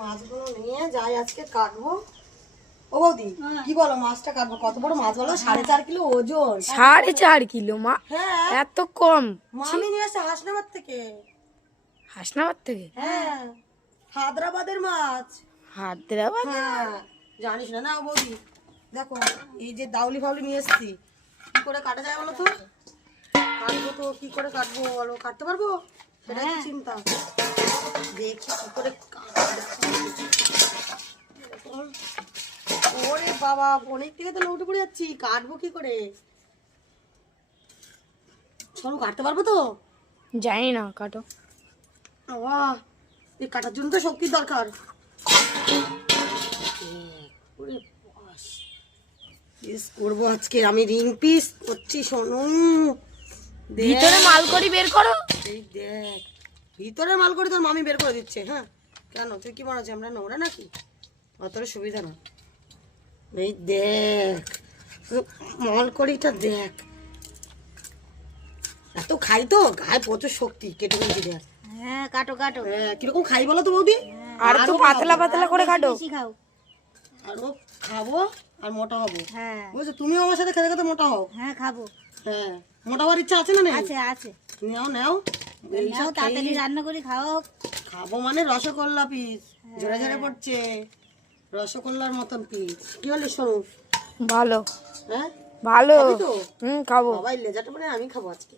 মাছগুলো নিয়ে যাই আজকে কাটবো। ও বৌদি কি বলো, মাছটা কাটবো? কত বড় মাছ বলো? 4.5 কিলো ওজন। 4.5 কিলো? মা হ্যাঁ, এত কম? মামি নিয়ে আসছে হাসনাবাদ থেকে। হাসনাবাদ থেকে? হ্যাঁ, হায়দ্রাবাদের মাছ। হায়দ্রাবাদ? হ্যাঁ, জানিস না? না বৌদি দেখো, এই যে দাউলি ফাউলি নিয়ে এসছি, কি করে কাটা যায় বলো তো? কাটবো তো কি করে কাটবো বলো? কাটতে পারবো সেটা কি চিন্তা। দেখি কি করে ওরে বাবা, অনেক থেকে তো লৌটে পড়ে যাচ্ছি, কাটবো কি করে? চলো, কাটতে পারবো তো? জানি না, কাটো। বাহ, এই কাটার জন্য তো শক্তির দরকার। ওরে বাস, পিস করবো আজকে আমি, রিং পিস করছি। শোনো, ভিতরে মাল করি বের করো। এই দেখ, ভিতরে মাল করি তোর মামি বের করে দিচ্ছে। হ্যাঁ, কেন তুই কি মনে হচ্ছে আমরা নোংরা নাকি? অতটা সুবিধা না। এই দেখ মাল করিটা দেখ, এত খাই তো গায়ে প্রচুর শক্তি। কেটে কেটে দেখ। হ্যাঁ, কাটো কাটো। হ্যাঁ, কিরকম খাই বলো তো বৌদি? আর একটু পাতলা পাতলা করে কাটো। বেশি খাও। আরো খাবো আর মোটা হবো। হ্যাঁ বুঝছো, তুমিও আমার সাথে খেতে খেতে মোটা হও। হ্যাঁ, খাবো। হ্যাঁ, মোটা হওয়ার ইচ্ছা আছে না? নেই? আছে আছে। নাও নাও, এইসব নাও, তাড়াতাড়ি খেয়ে রান্না করে খাও। খাবো মানে রসগোল্লা পিস, ঝরে ঝরে পড়ছে রসগোল্লার মতন পিস। কি হলো শোনো? ভালো, হ্যাঁ, ভালো। খাবি তো? খাবো। বাবা, এই লেজাটা মানে আমি খাবো আজকে।